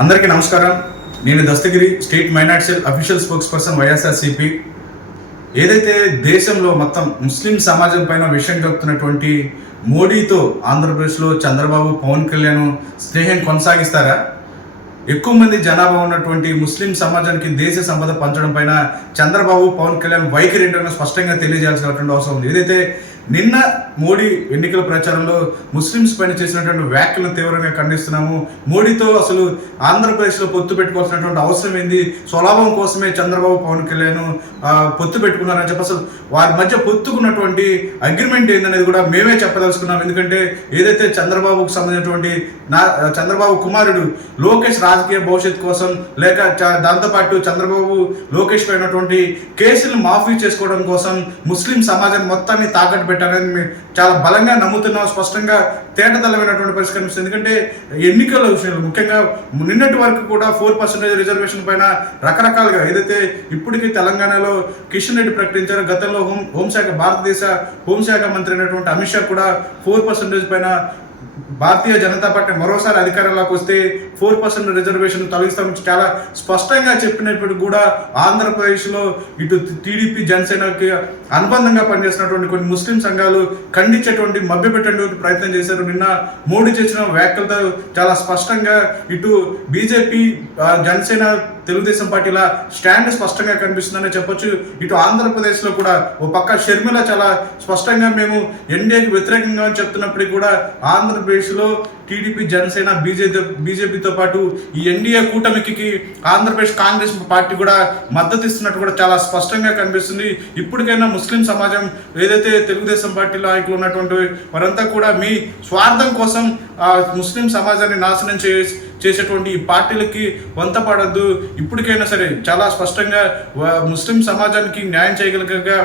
అందరికీ నమస్కారం. నేను Dastagiri, state minority cell official spokes person YSRCP. ఏదైతే దేశంలో మొత్తం ముస్లిం సమాజం పైన విషయం కలుపుతున్నటువంటి మోడీతో ఆంధ్రప్రదేశ్లో చంద్రబాబు, పవన్ కళ్యాణ్ స్నేహం కొనసాగిస్తారా? ఎక్కువ మంది జనాభా ఉన్నటువంటి ముస్లిం సమాజానికి దేశ సంపద పంచడం పైన చంద్రబాబు, పవన్ కళ్యాణ్ వైఖరి ఏంటో స్పష్టంగా తెలియజేయాల్సినటువంటి అవసరం ఉంది. ఏదైతే నిన్న మోడీ ఎన్నికల ప్రచారంలో ముస్లిమ్స్ పైన చేసినటువంటి వ్యాఖ్యలను తీవ్రంగా ఖండిస్తున్నాము. మోడీతో అసలు ఆంధ్రప్రదేశ్లో పొత్తు పెట్టుకోవాల్సినటువంటి అవసరం ఏంది? స్వలాభం కోసమే చంద్రబాబు, పవన్ కళ్యాణ్ పొత్తు పెట్టుకున్నారని చెప్పి అసలు వారి మధ్య పొత్తుకున్నటువంటి అగ్రిమెంట్ ఏందనేది కూడా మేమే చెప్పదలుచుకున్నాం. ఎందుకంటే ఏదైతే చంద్రబాబుకు సంబంధించినటువంటి చంద్రబాబు కుమారుడు లోకేష్ రాజకీయ భవిష్యత్తు కోసం, లేక దాంతోపాటు చంద్రబాబు లోకేష్ పైనటువంటి కేసులు మాఫీ చేసుకోవడం కోసం ముస్లిం సమాజాన్ని మొత్తాన్ని తాకట్టు పెట్టారని మేము చాలా బలంగా నమ్ముతున్నాం. స్పష్టంగా తేటతెల్లమైనటువంటి పరిష్కరిస్తుంది. ఎందుకంటే ఎన్నికల విషయంలో ముఖ్యంగా నిన్నటి వరకు కూడా 4% రిజర్వేషన్ పైన రకరకాలుగా ఏదైతే ఇప్పటికీ తెలంగాణలో కిషన్ రెడ్డి ప్రకటించారో, గతంలో హోంశాఖ భారతదేశ హోంశాఖ మంత్రి అయినటువంటి అమిత్ షా కూడా 4% పైన భారతీయ జనతా పార్టీ మరోసారి అధికారంలోకి వస్తే 4% రిజర్వేషన్ తొలగిస్తామని చాలా స్పష్టంగా చెప్పినప్పటికీ కూడా ఆంధ్రప్రదేశ్లో ఇటు టీడీపీ, జనసేనకి అనుబంధంగా పనిచేస్తున్నటువంటి కొన్ని ముస్లిం సంఘాలు ఖండించేటువంటి మభ్యపెట్టేటువంటి ప్రయత్నం చేశారు. నిన్న మోడీ చేసిన వ్యాఖ్యలతో చాలా స్పష్టంగా ఇటు బీజేపీ, జనసేన, తెలుగుదేశం పార్టీల స్టాండ్ స్పష్టంగా కనిపిస్తుందని చెప్పొచ్చు. ఇటు ఆంధ్రప్రదేశ్లో కూడా ఓ పక్క షర్మిల చాలా స్పష్టంగా మేము ఎన్డీఏకి వ్యతిరేకంగా చెప్తున్నప్పటికీ కూడా ఆంధ్రప్రదేశ్లో టీడీపీ, జనసేన, బీజేపీతో పాటు ఈ ఎన్డీఏ కూటమికి ఆంధ్రప్రదేశ్ కాంగ్రెస్ పార్టీ కూడా మద్దతు ఇస్తున్నట్టు కూడా చాలా స్పష్టంగా కనిపిస్తుంది. ఇప్పటికైనా ముస్లిం సమాజం ఏదైతే తెలుగుదేశం పార్టీలో నాయకులు ఉన్నటువంటి వారంతా కూడా మీ స్వార్థం కోసం ముస్లిం సమాజాన్ని నాశనం చేసేటువంటి ఈ పార్టీలకి వంత పడద్దు. ఇప్పటికైనా సరే చాలా స్పష్టంగా ముస్లిం సమాజానికి న్యాయం చేయగలిగ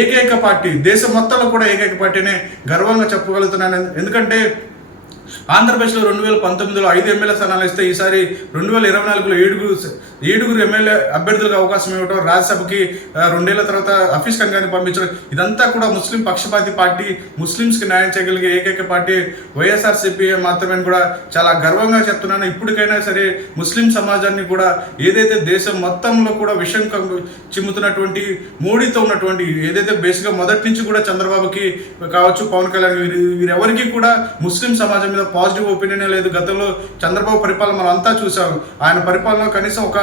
ఏకైక పార్టీ దేశం మొత్తంలో కూడా ఏకైక పార్టీనే గర్వంగా చెప్పగలుగుతున్నాను. ఎందుకంటే ఆంధ్రప్రదేశ్లో 2019లో 5 ఎమ్మెల్యే స్థానాలు ఇస్తే ఈసారి 2024లో 7 ఎమ్మెల్యే అభ్యర్థులకు అవకాశం ఇవ్వడం, రాజ్యసభకి 2 ఏళ్ల తర్వాత హఫీజ్ ఖాన్ గారిని పంపించడం, ఇదంతా కూడా ముస్లిం పక్షపాతి పార్టీ, ముస్లింస్కి న్యాయం చేయగలిగే ఏకైక పార్టీ వైఎస్ఆర్సీపీ మాత్రమే కూడా చాలా గర్వంగా చెప్తున్నాను. ఇప్పటికైనా సరే ముస్లిం సమాజాన్ని కూడా ఏదైతే దేశం మొత్తంలో కూడా విషయం చిమ్ముతున్నటువంటి మోడీతో ఉన్నటువంటి ఏదైతే బేస్గా మొదటి నుంచి కూడా చంద్రబాబుకి కావచ్చు, పవన్ కళ్యాణ్ వీరెవరికి కూడా ముస్లిం సమాజం మీద పాజిటివ్ ఒపీనియనే లేదు. గతంలో చంద్రబాబు పరిపాలన మనం అంతా చూసాం. ఆయన పరిపాలన కనీసం ఒక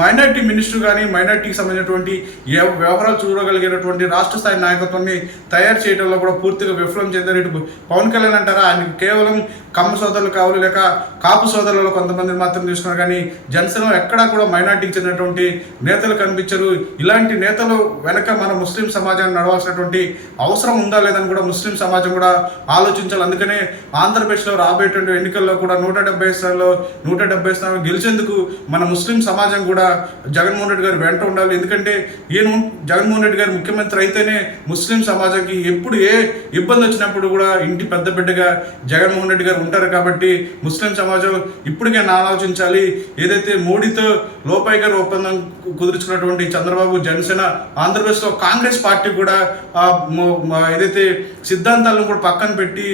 మైనార్టీ మినిస్టర్ కానీ, మైనార్టీకి సంబంధించినటువంటి వ్యవహారాలు చూడగలిగినటువంటి రాష్ట్ర స్థాయి నాయకత్వాన్ని తయారు చేయడంలో కూడా పూర్తిగా విఫలం చెందారు. ఇటు పవన్ కళ్యాణ్ అంటారా, ఆయన కేవలం కమ్మ సోదరులు కావాలి, లేక కాపు సోదరులలో కొంతమందిని మాత్రం తీసుకున్నారు. కానీ జనసేన ఎక్కడా కూడా మైనార్టీకి చెందినటువంటి నేతలు కనిపించరు. ఇలాంటి నేతలు వెనక మన ముస్లిం సమాజాన్ని నడవాల్సినటువంటి అవసరం ఉందా లేదని కూడా ముస్లిం సమాజం కూడా ఆలోచించాలి. అందుకనే ఆంధ్రప్రదేశ్లో రాబోయేటువంటి ఎన్నికల్లో కూడా 170 స్థానాలు గెలిచేందుకు మన ముస్లిం సమాజం కూడా జగన్మోహన్ రెడ్డి గారు వెంట ఉండాలి. ఎందుకంటే జగన్మోహన్ రెడ్డి గారు ముఖ్యమంత్రి అయితేనే ముస్లిం సమాజానికి ఎప్పుడు ఏ ఇబ్బంది వచ్చినప్పుడు కూడా ఇంటి పెద్ద బిడ్డగా జగన్మోహన్ రెడ్డి గారు ఉంటారు. కాబట్టి ముస్లిం సమాజం ఇప్పటికైనా ఆలోచించాలి. ఏదైతే మోడీతో లోపాయి గారు ఒప్పందం కుదుర్చుకున్నటువంటి చంద్రబాబు, జనసేన, ఆంధ్రప్రదేశ్లో కాంగ్రెస్ పార్టీ కూడా ఏదైతే సిద్ధాంతాలను కూడా పక్కన పెట్టి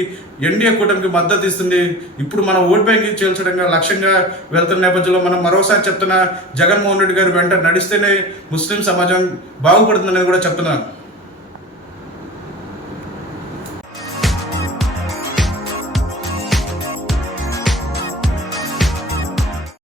ఎన్డీఏ కూటమికి మద్దతు ఇస్తుంది. ఇప్పుడు మనం ఓట్ బ్యాంకింగ్ చేల్చడంగా లక్ష్యంగా వెళ్తున్న నేపథ్యంలో మనం మరోసారి చెప్తున్నా, జగన్మోహన్ రెడ్డి గారు వెంట నడిస్తేనే ముస్లిం సమాజం బాగుపడుతుందనేది కూడా చెప్తున్నాను.